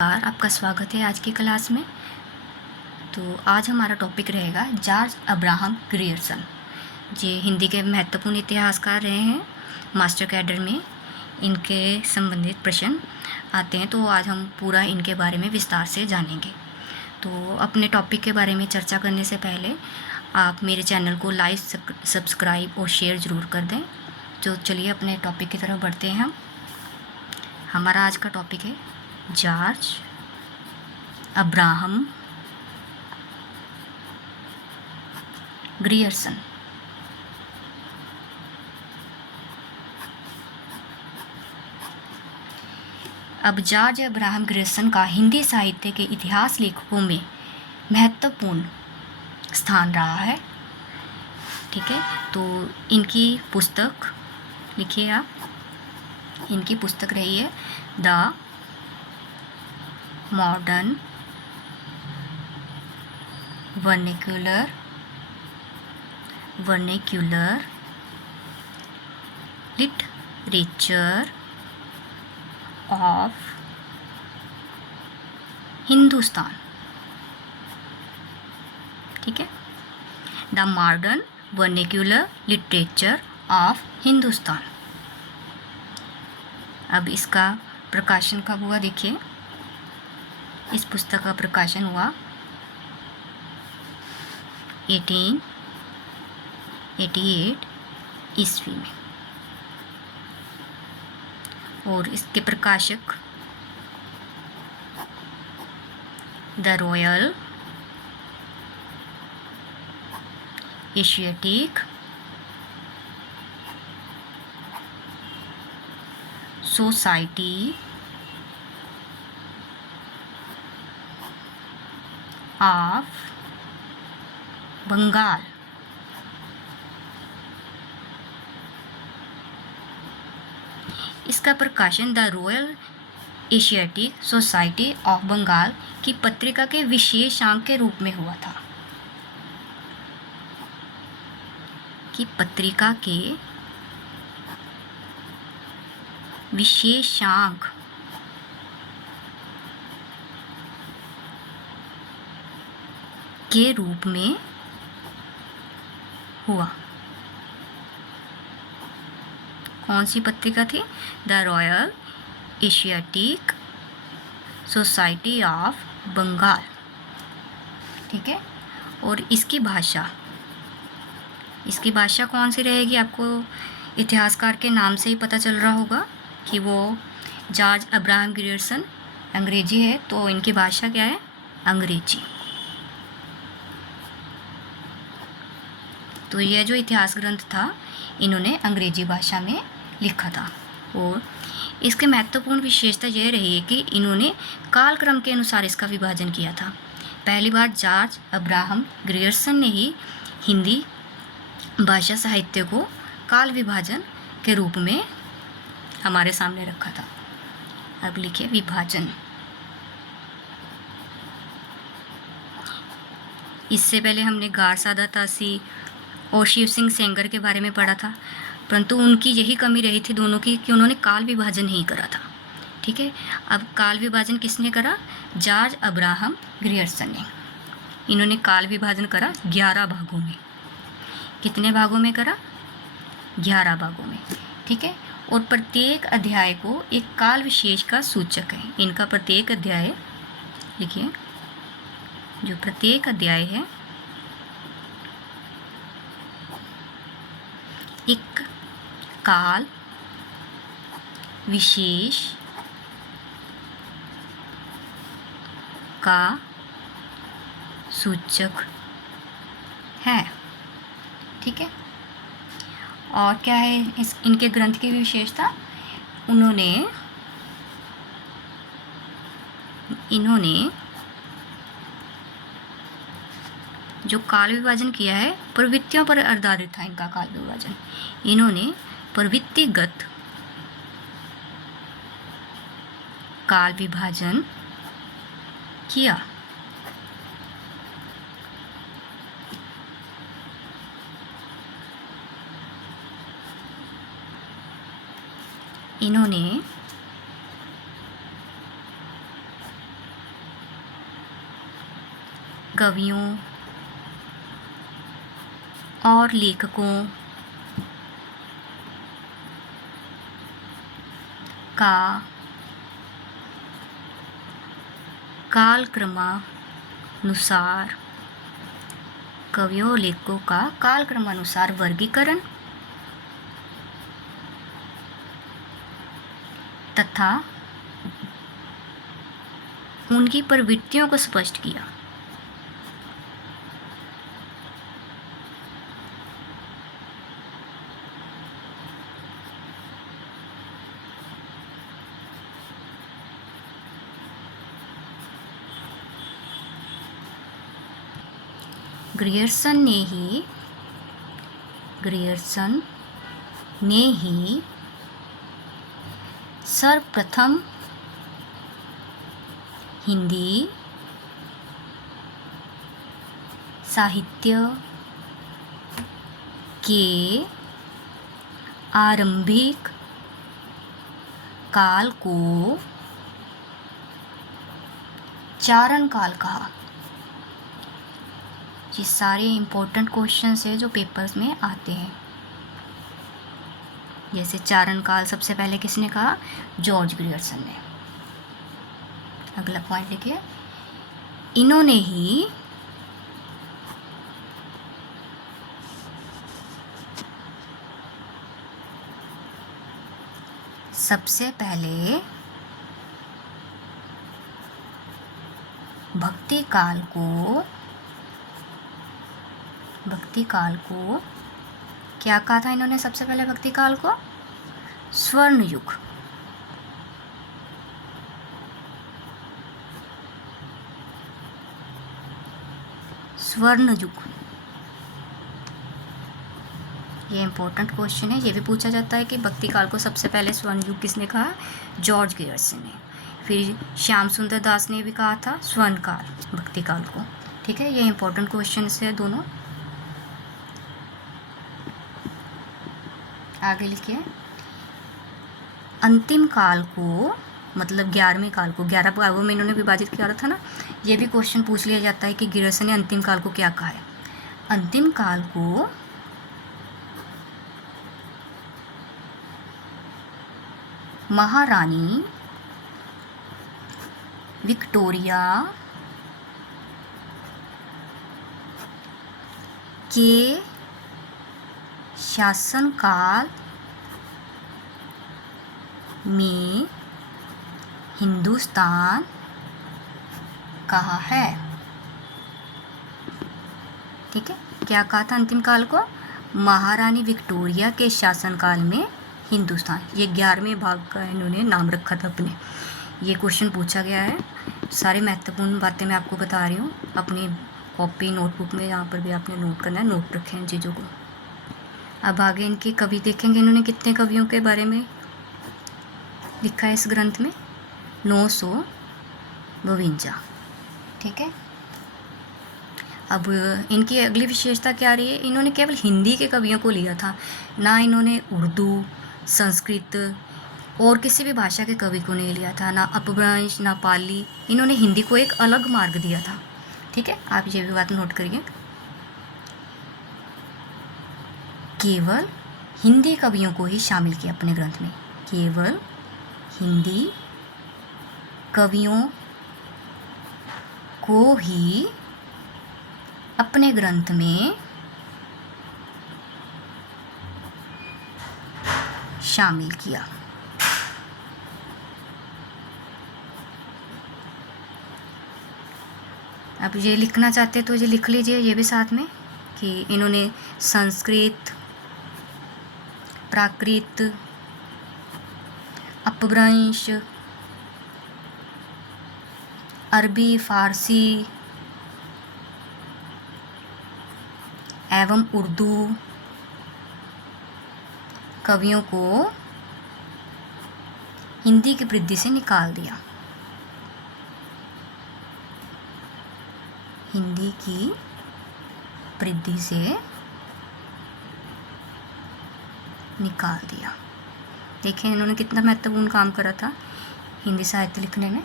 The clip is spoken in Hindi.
आपका स्वागत है आज की क्लास में। तो आज हमारा टॉपिक रहेगा जॉर्ज अब्राहम ग्रियर्सन। ये हिंदी के महत्वपूर्ण इतिहासकार रहे हैं। मास्टर कैडर में इनके संबंधित प्रश्न आते हैं, तो आज हम पूरा इनके बारे में विस्तार से जानेंगे। तो अपने टॉपिक के बारे में चर्चा करने से पहले आप मेरे चैनल को लाइक, सब्सक्राइब और शेयर ज़रूर कर दें। तो चलिए अपने टॉपिक की तरफ बढ़ते हैं। हमारा आज का टॉपिक है जॉर्ज अब्राहम ग्रियर्सन। अब जॉर्ज अब्राहम ग्रियर्सन का हिंदी साहित्य के इतिहास लेखकों में महत्वपूर्ण स्थान रहा है। ठीक है, तो इनकी पुस्तक लिखिए आप। इनकी पुस्तक रही है the modern vernacular literature of Hindustan. ठीक है, the modern vernacular literature of Hindustan. अब इसका प्रकाशन कब हुआ देखिए। इस पुस्तक का प्रकाशन हुआ 1888 ईस्वी में, और इसके प्रकाशक the Royal Asiatic Society of Bengal. इसका प्रकाशन the Royal Asiatic Society of Bengal की पत्रिका के विशेषांक के रूप में हुआ था। कि पत्रिका के विशेषांक के रूप में हुआ। कौन सी पत्रिका थी? The Royal Asiatic Society of Bengal. ठीक है, और इसकी भाषा कौन सी रहेगी? आपको इतिहासकार के नाम से ही पता चल रहा होगा कि वो जॉर्ज अब्राहम ग्रियर्सन अंग्रेजी है, तो इनकी भाषा क्या है? अंग्रेजी। तो यह जो इतिहास ग्रंथ था इन्होंने अंग्रेजी भाषा में लिखा था। और इसके महत्वपूर्ण विशेषता यह रही है कि इन्होंने कालक्रम के अनुसार इसका विभाजन किया था। पहली बार जॉर्ज अब्राहम ग्रियर्सन ने ही हिंदी भाषा साहित्य को काल विभाजन के रूप में हमारे सामने रखा था। अब लिखिए विभाजन। इससे पहले हमने गार सादा तासी और शिव सिंह सेंगर के बारे में पढ़ा था, परंतु उनकी यही कमी रही थी दोनों की कि उन्होंने काल विभाजन नहीं करा था। ठीक है, अब काल विभाजन किसने करा? जॉर्ज अब्राहम ग्रियर्सन ने। इन्होंने काल विभाजन करा 11 भागों में। कितने भागों में करा? 11 भागों में। ठीक है, और प्रत्येक अध्याय को एक काल विशेष का सूचक है। इनका प्रत्येक अध्याय लिखिए, जो प्रत्येक अध्याय है एक काल विशेष का सूचक है। ठीक है, और क्या है इनके ग्रंथ की विशेषता? इन्होंने जो काल विभाजन किया है प्रवृत्तियों पर आधारित था। इनका काल विभाजन, इन्होंने प्रवृत्तिगत काल विभाजन किया। इन्होंने कवियों और लेखकों का कालक्रमानुसार वर्गीकरण तथा उनकी प्रवृत्तियों को स्पष्ट किया। ग्रियर्सन ने ही सर्वप्रथम हिंदी साहित्य के आरंभिक काल को चारण काल कहा। ये सारे इम्पोर्टेंट क्वेश्चंस है जो पेपर्स में आते हैं। जैसे चारण काल सबसे पहले किसने कहा? जॉर्ज ग्रियर्सन ने। अगला पॉइंट देखिए, इन्होंने ही सबसे पहले भक्ति काल को क्या कहा था इन्होंने? सबसे पहले भक्ति काल को स्वर्ण युग। ये इंपॉर्टेंट क्वेश्चन है। ये भी पूछा जाता है कि भक्ति काल को सबसे पहले स्वर्ण युग किसने कहा? जॉर्ज ग्रियर्सन ने। फिर श्याम सुंदर दास ने भी कहा था स्वर्ण काल भक्ति काल को। ठीक है, ये इंपॉर्टेंट क्वेश्चन है दोनों। आगे लिखिए, अंतिम काल को मतलब 11वें काल को 11 भागों में इन्होंने विभाजित किया था ना। ये भी क्वेश्चन पूछ लिया जाता है कि ग्रियर्सन ने अंतिम काल को क्या कहा है। अंतिम काल को महारानी विक्टोरिया के शासनकाल में हिंदुस्तान कहा है। ठीक है, क्या कहा था अंतिम काल को? महारानी विक्टोरिया के शासनकाल में हिंदुस्तान। ये 11वें भाग का इन्होंने नाम रखा था अपने। ये क्वेश्चन पूछा गया है। सारी महत्वपूर्ण बातें मैं आपको बता रही हूँ। अपनी कॉपी नोटबुक में यहाँ पर भी आपने नोट करना है, नोट रखें इन चीज़ों को। अब आगे इनके कवि देखेंगे। इन्होंने कितने कवियों के बारे में लिखा है इस ग्रंथ में? 952। ठीक है, अब इनकी अगली विशेषता क्या रही है? इन्होंने केवल हिंदी के कवियों को लिया था, ना इन्होंने उर्दू, संस्कृत और किसी भी भाषा के कवि को नहीं लिया था, ना अपभ्रंश, ना पाली। इन्होंने हिंदी को एक अलग मार्ग दिया था। ठीक है, आप ये भी बात नोट करिए। केवल हिंदी कवियों को ही शामिल किया अपने ग्रंथ में। केवल हिंदी कवियों को ही अपने ग्रंथ में शामिल किया। अब ये लिखना चाहते तो ये लिख लीजिए ये भी साथ में कि इन्होंने संस्कृत, प्राकृत, अपभ्रंश, अरबी, फारसी एवं उर्दू कवियों को हिंदी की वृद्धि से निकाल दिया। हिंदी की वृद्धि से निकाल दिया। देखें इन्होंने कितना महत्वपूर्ण काम करा था हिंदी साहित्य लिखने में।